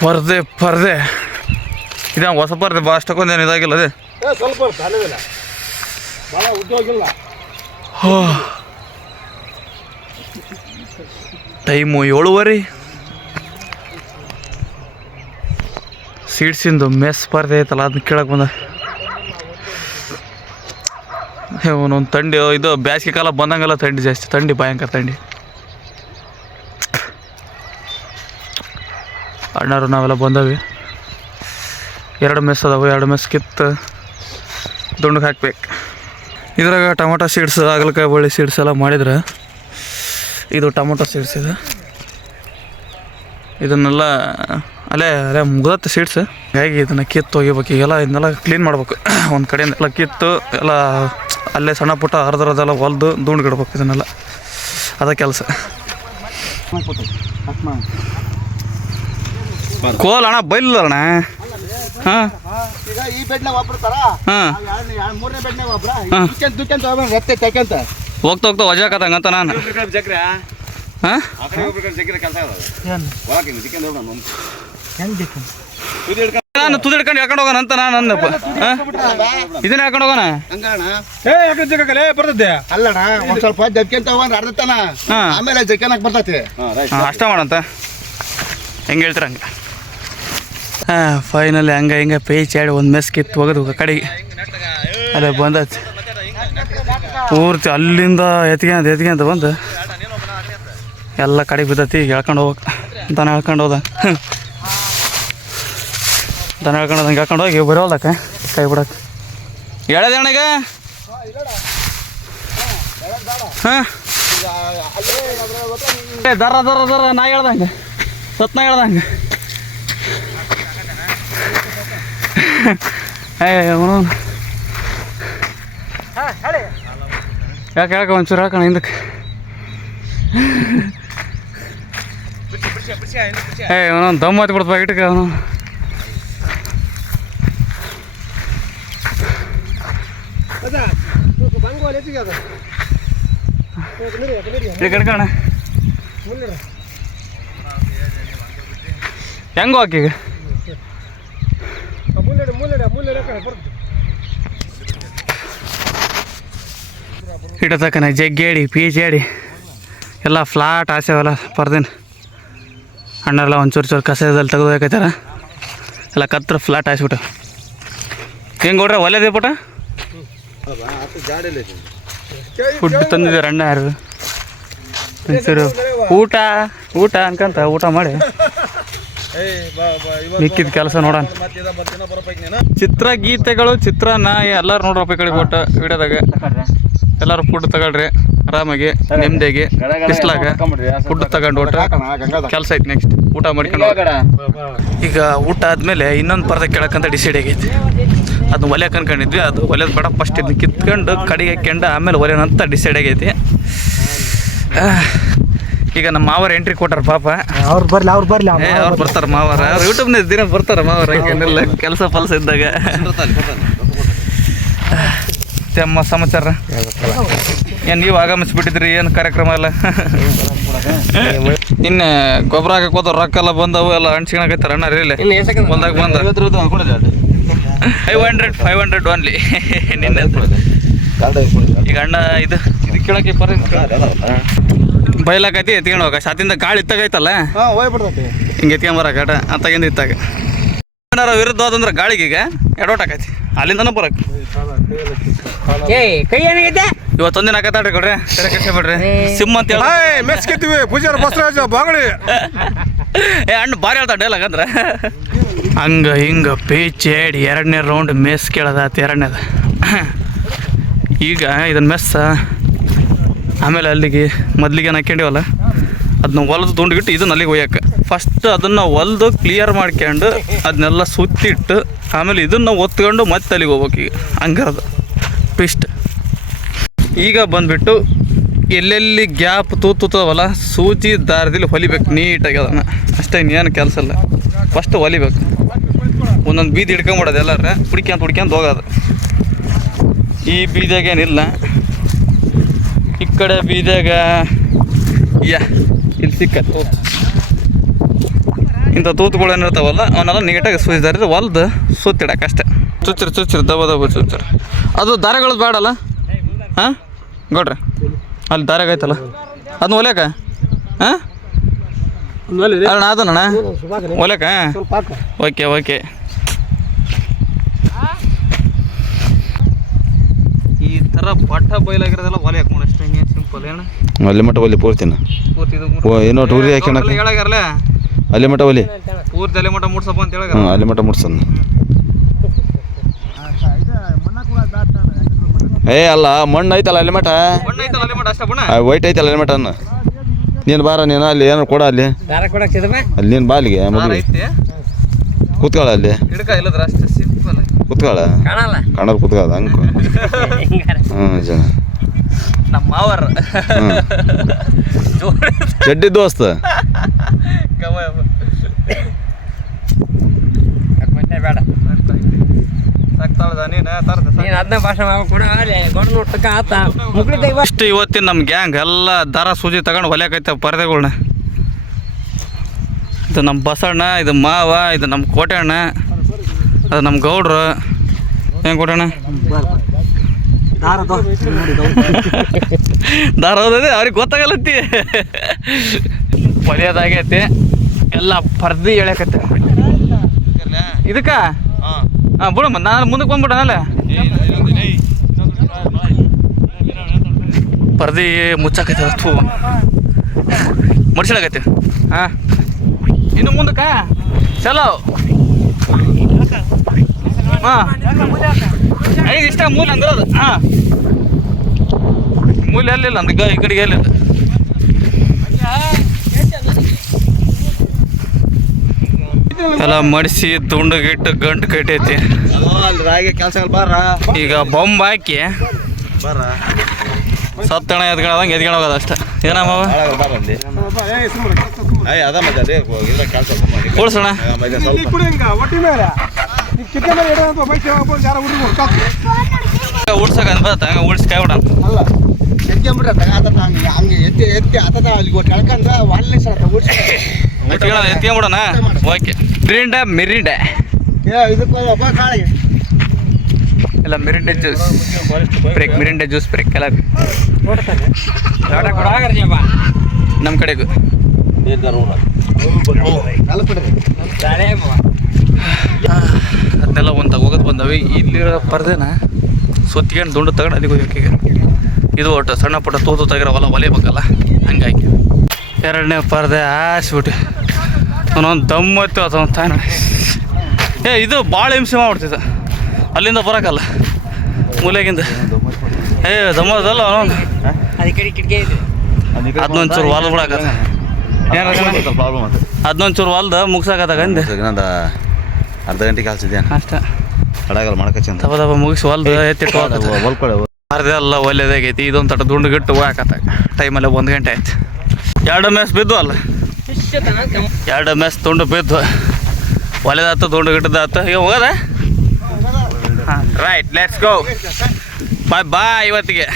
ಪರ್ದೆ ಇದ ಹೊಸ ಪರ್ದೆ ಬಾ ಅಷ್ಟಕ್ಕೊಂದೇನು ಇದಾಗಿಲ್ಲ ಅದೇ ಸ್ವಲ್ಪ ಭಾಳ ಉದ್ಯೋಗಿಲ್ಲ. ಟೈಮು 7:30. ಸೀಡ್ಸಿಂದು ಮೆಸ್ ಪರ್ದೆ ಐತಲ್ಲ ಅದನ್ನ ಕೇಳಕ್ಕೆ ಬಂದ. ಒಂದೊಂದು ಥಂಡಿ ಇದು ಬೇಸಿಗೆ ಕಾಲ ಬಂದಂಗೆಲ್ಲ ಥಂಡಿ ಜಾಸ್ತಿ, ಥಂಡಿ ಭಯಂಕರ ಥಂಡಿ. ಅಣ್ಣರು ನಾವೆಲ್ಲ ಬಂದವಿ. 2 ಮೆಸ್ ಅದಾವೆ, 2 ಮೆಸ್ ಕಿತ್ತು ದುಂಡಗೆ ಹಾಕ್ಬೇಕು. ಇದ್ರಾಗ ಟೊಮೊಟೊ ಸೀಡ್ಸ್, ಹಾಗಲಕಾಯಿ ಬಳ್ಳಿ ಸೀಡ್ಸ್ ಎಲ್ಲ ಮಾಡಿದ್ರೆ ಇದು ಟೊಮೊಟೊ ಸೀಡ್ಸ್ ಇದೆ. ಇದನ್ನೆಲ್ಲ ಅಲ್ಲೇ ಮುಗ್ದತ್ತೆ ಸೀಡ್ಸ್. ಹಾಗಾಗಿ ಇದನ್ನು ಕಿತ್ತು ಒಗಿಬೇಕು. ಈಗೆಲ್ಲ ಇದನ್ನೆಲ್ಲ ಕ್ಲೀನ್ ಮಾಡ್ಬೇಕು. ಒಂದು ಕಡೆಯಿಂದ ಎಲ್ಲ ಕಿತ್ತು ಎಲ್ಲ ಅಲ್ಲೇ ಸಣ್ಣ ಪುಟ್ಟ ಅರ್ಧರ್ದೆಲ್ಲ ಹೊಲ್ದು ದುಂಡ್ಗಿಡ್ಬೇಕು. ಇದನ್ನೆಲ್ಲ ಅದ ಕೆಲಸ. ಕೋಲ್ ಅಣ್ಣ ಬೈಲಣ್ಣ. ಹಾಂ ಈಗ ಈ ಬೆಡ್ನಾಗ ಒಬ್ಬರ್ತಾರ, ಹಾಂ 3ನೇ ಬೆಡ್ನಾಗ ಒಬ್ರ ರತ್ತೆ ತೆಕ್ಕಂತ ಹೋಗ್ತಾ ವಜಾಕತ್ತಂಗಂತ ನಾನು. ಹಾಂ ನಾನು ತುದಿ ಹಿಡ್ಕೊಂಡು ಹೇಳ್ಕೊಂಡು ಹೋಗೋಣ ಅಂತ ನಾನು ಅಂದಪ್ಪ. ಇದನ್ನ ಹೇಳ್ಕೊಂಡು ಹೋಗೋಣ ಬರ್ತದೆ ಅಲ್ಲಣ್ಣ. ಒಂದ್ ಸ್ವಲ್ಪ ಜಗ್ಕೆಂತ ಅರ್ಧತನ, ಆಮೇಲೆ ಜಗ್ಕೆನಕ್ ಬರ್ತೈತಿ. ಅಷ್ಟ ಮಾಡಂತ ಹೆಂಗೆ ಹೇಳ್ತೀರ ಹಂಗೆ. ಹಾಂ ಫೈನಲಿ ಹಂಗೆ ಹಿಂಗೆ ಪೇಚಾಡಿ ಒಂದು ಮೆಸ್ ಕಿತ್ತು ಹೋಗೋದು ಕಡೆಗೆ ಅಲ್ಲೇ ಬಂದೈತಿ. ಪೂರ್ತಿ ಅಲ್ಲಿಂದ ಎತ್ಕೊಂತ ಬಂದು ಎಲ್ಲ ಕಡೆಗೆ ಬಿದ್ದೈತಿ. ಈಗ ಹೇಳ್ಕೊಂಡು ಹೋಗ್ಬೇಕು. ದನ ಹೇಳ್ಕೊಂಡು ಹೋದ ಹಂಗೆ ಹೇಳ್ಕೊಂಡು ಹೋಗಿ ಬರೋದಕ್ಕೆ ಕೈ ಬಿಡಕ್ಕೆ ಹೇಳದೆ ಅಣ್ಣ ಈಗ. ಹಾಂ ದರ ನಾ ಹೇಳ್ದಂಗೆ ಸತ್ನ ಹೇಳ್ದಂಗೆ. ಯಾಕೆ ಹೇಳ್ಕ ಒಂಚೂರು ಹೇಳ್ಕೋಣ ಹಿಂದಕ್ಕೆ. ಅವನೊಂದು ದಮ್ ಹತ್ತಿ ಬಿಡ್ತ ಇಟ್ಟಕ್ಕೆ ಅವನು. ಕಡ್ಕೋಣ ಹೆಂಗೋ ಆಕೀಗ ಇಡತಕ್ಕನ ಜಗ್ಗೇಡಿ ಪೀಜೇಡಿ ಎಲ್ಲ ಫ್ಲಾಟ್ ಆಸೆವಲ್ಲ ಪರ್ದೇನು. ಅಣ್ಣರೆಲ್ಲ ಒಂಚೂರು ಕಸದಲ್ಲಿ ತೆಗೆದುಹಾಕೈತಾರ. ಎಲ್ಲ ಕತ್ರ ಫ್ಲಾಟ್ ಆಯ್ಸ್ಬಿಟ್ಟು ಹೆಂಗೆ ನೋಡ್ರೆ ಒಲೆದೇ ಪುಟ ಫುಡ್ ತಂದಿದ್ದಾರೆ ಅಣ್ಣ. ಯಾರು ಒಂಚೂರು ಊಟ ಅನ್ಕಂತ ಊಟ ಮಾಡಿ ಮಿಕ್ಕಿದ ಕೆಲಸ ನೋಡೋಣ. ಚಿತ್ರಗೀತೆಗಳು ಚಿತ್ರಾನ್ನ ಎಲ್ಲರೂ ನೋಡ್ರಪ್ಪ ಈ ಕಡೆ ಕೊಟ್ಟು ವಿಡಿಯೋದಾಗ. ಎಲ್ಲರೂ ಫುಡ್ ತಗೊಳ್ರಿ ಆರಾಮಾಗಿ ನೆಮ್ಮದಿಯಾಗಿ ಬಿಸ್ಲಾಗ ಫುಡ್ ತಗೊಂಡು ಒಟ್ಟು ಕೆಲಸ ಐತಿ. ನೆಕ್ಸ್ಟ್ ಊಟ ಮಾಡ್ಕೊಂಡು ಈಗ ಊಟ ಆದಮೇಲೆ ಇನ್ನೊಂದು ಪರ್ದೆ ಕೇಳಕ್ಕಂತ ಡಿಸೈಡ್ ಆಗೈತಿ. ಅದನ್ನ ಒಲೆ ಕನ್ಕೊಂಡಿದ್ವಿ. ಅದು ಒಲೆದು ಬೇಡ, ಫಸ್ಟ್ ಇದನ್ನ ಕಿತ್ಕೊಂಡು ಕಡೆಗೆ ಹಾಕ್ಯಂಡು ಆಮೇಲೆ ಒಲೆನಂತ ಡಿಸೈಡ್ ಆಗೈತಿ. ಈಗ ನಮ್ಮ ಮಾವರ ಎಂಟ್ರಿ ಕೊಟ್ಟಾರ ಪಾಪ. ಅವ್ರು ಬರ್ತಾರೆ ಮಾವರ. ಯೂಟ್ಯೂಬ್ನ ದಿನ ಬರ್ತಾರೆ ಮಾವರ. ಏನೆಲ್ಲ ಕೆಲಸ ಫಲ್ಸ ಇದ್ದಾಗ. ತಮ್ಮ ಸಮಾಚಾರ ಏನು ನೀವು ಆಗಮಿಸ್ಬಿಟ್ಟಿದ್ರಿ? ಏನು ಕಾರ್ಯಕ್ರಮ ಎಲ್ಲ ಇನ್ನೇ ಗೊಬ್ಬರ ಹಾಕಕ್ಕೆ ಹೋದ ರೊಕ್ಕ ಎಲ್ಲ ಬಂದವು ಎಲ್ಲ ಅಂಟಿಸ್ಕೊಳಕೈತಾರ ಅಣ್ಣ. ರೀಲೆ ಹೊಲ್ದಾಗ ಬಂದ 500 ಓನ್ಲಿ ನಿನ್ನೆ. ಈಗ ಅಣ್ಣ ಇದು ಕೇಳಕ್ಕೆ ಬಯಲಾಕೈತಿ ಎತ್ಕೊಂಡು ಹೋಗ. ಸಾತಿಂದ ಗಾಳಿ ಇತ್ತಾಗೈತಲ್ಲ ಹಿಂಗೆ ಎತ್ಕೊಂಬರಕ ಅತ್ತಾಗಿಂದ ಇತ್ತಾಗ ಏನಾರ ವಿರುದ್ಧ ಹೋದಂದ್ರೆ ಗಾಳಿಗೆ ಈಗ ಎಡೋಟ್ ಆಕೈತಿ ಅಲ್ಲಿಂದನೂ ಬರಕ್ಕೆ. ಇವತ್ತೊಂದಿನ ಹಾಕತ್ತಾಡ್ರಿ ಕೊಡ್ರಿ ಕಷ್ಟ ಬಿಡ್ರಿ. ಸಿಮ್ ಅಂತ ಹೇಳಿ ಮೆಚ್ಕಿತ್ತೀವಿ ಪೂಜಾರ ಬಸವರಾಜ ಬಾಗಳಿ. ಅಣ್ಣ ಭಾರಿ ಹೇಳ್ತಾ ಡೈಲಾಗ್ ಅಂದ್ರೆ ಹಂಗೆ ಹಿಂಗೆ ಪೇಚೇಡಿ 2ನೇ ರೌಂಡ್ ಮೆಸ್ ಕೇಳೋದಾಯ್ತು. 2ನೇದು ಈಗ ಇದನ್ನು ಮೆಸ್ಸ ಆಮೇಲೆ ಅಲ್ಲಿಗೆ ಮೊದಲಿಗೆ ಏನು ಹಾಕ್ಯಂಡಿವಲ್ಲ ಅದನ್ನ ಹೊಲ್ದು ತುಂಡಿಗಿಟ್ಟು ಇದನ್ನ ಅಲ್ಲಿಗೆ ಒಯ್ಯಕ್ಕೆ. ಫಸ್ಟ್ ಅದನ್ನು ಹೊಲ್ದು ಕ್ಲಿಯರ್ ಮಾಡ್ಕೊಂಡು ಅದನ್ನೆಲ್ಲ ಸುತ್ತಿಟ್ಟು ಆಮೇಲೆ ಇದನ್ನು ಒತ್ಕೊಂಡು ಮತ್ತೆ ಅಲ್ಲಿಗೆ ಹೋಗ್ಬೇಕು. ಈಗ ಹಂಗದು ಟ್ವಿಸ್ಟ್. ಈಗ ಬಂದುಬಿಟ್ಟು ಎಲ್ಲೆಲ್ಲಿ ಗ್ಯಾಪ್ ತೂತವಲ್ಲ ಸೂಜಿ ದಾರದಲ್ಲಿ ಹೊಲಿಬೇಕು ನೀಟಾಗಿ. ಅದನ್ನು ಅಷ್ಟೇ, ಇನ್ನೇನು ಕೆಲಸ ಇಲ್ಲ. ಫಸ್ಟ್ ಹೊಲಿಬೇಕು. ಒಂದೊಂದು ಬೀದಿ ಹಿಡ್ಕೊಂಬಿಡೋದು ಎಲ್ಲಾರ ಹುಡ್ಕ್ಯಂತ ಹೋಗೋದು. ಈ ಬೀದಿಯಾಗೇನಿಲ್ಲ, ಈ ಕಡೆ ಬೀದಿಯಾಗ ಇಲ್ಲಿ ಸಿಕ್ಕತ್ತು. ಇಂಥ ತೂತುಗಳು ಏನಿರ್ತಾವಲ್ಲ ಅವನ್ನೆಲ್ಲ ನೀಟಾಗಿ ಸೂಚಿದಾರೆ ಹೊಲ್ದು ಸುತ್ತಿಡಕ್ಕೆ ಅಷ್ಟೇ. ಚುಚ್ಚಿರಿ ದಬ್ಬ ಚುಚ್ಚಿರಿ. ಅದು ದಾರಗಳದ್ದು ಬೇಡಲ್ಲ ಹಾಂ ಗೌಡ್ರಿ, ಅಲ್ಲಿ ದಾರಾಗ ಐತಲ್ಲ ಅದನ್ನ ಹೊಲ್ಯಾಕ ಹಾಂ ಅಣ್ಣ ಅದಣ್ಣ ಹೊಲ್ಯಾಕ ಓಕೆ. ಈ ಥರ ಪಟ್ಟ ಬಯಲಾಗಿರೋದೆಲ್ಲ ಹೊಲ್ಯಾಕ ನೋಡಿ ಅಷ್ಟೇ, ಹಿಂಗೆ ಸಿಂಪಲ್ ಏನು ಅಲ್ಲಿ ಮಟ್ಟ ಒಲಿ ಪೂರ್ತಿನ ಏನೋ ಟೂರಿ ಹಾಕ್ಯಾನ ಹೇಳಾಗಾರಲ್ಲ ಅಲ್ಲಿ ಮಟ್ಟ ಒಲಿ ಪೂರ್ತಿ ಅಲ್ಲಿ ಮಟ್ಟ ಮುಡ್ಸಪ್ಪ ಅಂತ ಹೇಳಾಗ ಅಲ್ಲಿ ಮಟ್ಟ ಮುಟ್ಸನ್ನ. ಏ ಅಲ್ಲ ಮಣ್ಣು ಐತಲ್ಲ ಅಲ್ಲಿ ಮಠ ವೈಟ್ ಐತಲ್ಲ ಅಲ್ಲಿ ಮಠ ಅನ್ನ ನೀನು ಬಾರ ನೀನು ಅಲ್ಲಿ ಏನಾರು ಕೊಡ ಅಲ್ಲಿ ಅಲ್ಲಿ ನೀನು ಬಾ ಅಲ್ಲಿಗೆ ಮಗು ಕೂತ್ಕೊಳ್ಳ ಅಲ್ಲಿ ಕೂತ್ಕೊಳ್ಳ ಕಣ್ಣಲ್ಲಿ ಕೂತ್ಕೊಳ್ಳ ಹಂಗೆ ಜನ ನಮ್ಮ ಮಾವರ್ ಚಡ್ಡಿ ದೋಸ್ತ ಬೇಡ ಇಷ್ಟು ಇವತ್ತಿನ ನಮ್ಮ ಗ್ಯಾಂಗ್ ಎಲ್ಲ ದಾರ ಸೂಜಿ ತಗೊಂಡು ಹೊಲ್ಯಾಕೈತೆ ಪರದೆಗಳ್ನ. ಇದು ನಮ್ಮ ಬಸಣ್ಣ, ಇದು ಮಾವ, ಇದು ನಮ್ಮ ಕೋಟೆಣ್ಣ, ಅದು ನಮ್ಮ ಗೌಡ್ರು. ಏನು ಕೋಟೆಣ್ಣ ದಾರ ಹೋದದೆ ಅವ್ರಿಗೆ ಗೊತ್ತಾಗಲ್ಲತ್ತಿ ಹೊಲಿಯೋದಾಗೈತಿ ಎಲ್ಲ ಪರ್ದಿ ಎಳ್ಯಾಕತ್ತೆ ಇದಕ್ಕ. ಹಾಂ ಬಿಡಮ್ಮ, ನಾನು ಮುಂದಕ್ಕೆ ಬಂದ್ಬಿಟ್ಟನಲ್ಲ ಪರ್ದಿ ಮುಚ್ಚಾಕೈತಲ್ಲ ಥೂ ಮಡ್ಸಿಳಾಗೈತಿ. ಹಾಂ ಇನ್ನು ಮುಂದಕ್ಕೆ ಚಲೋ. ಹಾಂ ಐದು ಇಷ್ಟ ಮೂಲ ಅಂದಿರೋದು. ಹಾಂ ಮೂಲ ಎಲ್ಲಿಲ್ಲ ಅಂದ ಈ ಕಡೆಗೆ ಎಲ್ಲಿಲ್ಲ. ಎಲ್ಲ ಮಡಿಸಿ ದುಂಡಗಿಟ್ಟು ಗಂಟು ಕಟ್ಟೈತಿ. ಈಗ ಬೊಂಬ್ ಹಾಕಿ ಸತ್ತಣ ಎದ್ಕೊಳದಂಗೆ ಎದ್ಕೊಳೋಗೋದು ಅಷ್ಟೇ. ಏನಮ್ಮ ಉಳ್ಸೋಣ ಉಳ್ಸಕ ಅನ್ಬತ್ತ ಹಂಗೆ ಉಳ್ಸಿ ಕಾಯಿ ಬಿಡ ಎತ್ಕೊಂಬಿಡೋಣ. ಓಕೆ ಮಿರಿಂಡ ಎಲ್ಲ Mirinda juice break, Mirinda juice break ಎಲ್ಲ ನಮ್ಮ ಕಡೆಗೂ ಅದನ್ನೆಲ್ಲ ಒಂದು ಹೋಗೋದು ಬಂದವೆ. ಇಲ್ಲಿರೋ ಪರ್ದೆನ ಸುತ್ತಿಕೊಂಡು ದುಂಡು ತಗೊಂಡು ಅಲ್ಲಿಗೆ ಹೋಗ್ಬೇಕೀಗ. ಇದು ಒಟ್ಟು ಸಣ್ಣ ಪುಟ್ಟ ತೂತು ತೆಗಿರೋವಲ್ಲ ಹೊಲಿಬೇಕಲ್ಲ, ಹಂಗಾಗಿ ಎರಡನೇ ಪರ್ದೆ ಹಾಸ್ಬಿಟ್ಟು ಅವನೊಂದು ದಮ್ಮತ್ತು ಅದೊಂದು ತಾನ. ಇದು ಭಾಳ ಹಿಂಸೆ ಮಾಡ್ಬಿಡ್ತಿದ್ದ ಅಲ್ಲಿಂದ ಬರೋಕ್ಕಲ್ಲ ಮೂಲೆಗಿಂದ. ದಮ್ಮದಲ್ಲ ಅವನೊಂದು ಅದನ್ನೊಂಚೂರು ಹೊಲ್ದು ಬಿಡಾಕತ್ತ. ಅದನ್ನೊಂಚೂರು ಹೊಲ್ದು ಮುಗ್ಸಾಕತ್ತಾಗ ಅಂದೆ ಅರ್ಧ ಗಂಟೆಗೆ ಕಾಲ್ಸಿದ್ಯಾ ಅಷ್ಟೇ. ಅಡಗಲ್ಲ ಮಾಡಕಚ್ಚಂತ ದಬ್ಬ ಮುಗಿಸಿ ಹೊಲ್ದು ಎತ್ತಿಟ್ಟು ಅರ್ಧ ಎಲ್ಲ ಒಳ್ಳೆದಾಗೈತಿ. ಇದೊಂದು ತಟ ದುಂಡು ಗಿಟ್ಟು ಹೋಗಾಕತ್ತಾಗ ಟೈಮಲ್ಲಿ 1 ಗಂಟೆ ಆಯ್ತು. 2 ಮೆಸ್ ಬಿದ್ದು ಅಲ್ಲ, 2 ಮೆಸ್ ತುಂಡು ಬಿದ್ದು ಒಲೆದಾತು ದುಂಡು ಗಿಟ್ಟದಾತು. ಈಗ ಹೋಗೋದ. ಹಾಂ ರೈಟ್, ಲೆಟ್ಸ್ ಗೋ. ಬಾಯ್ ಇವತ್ತಿಗೆ.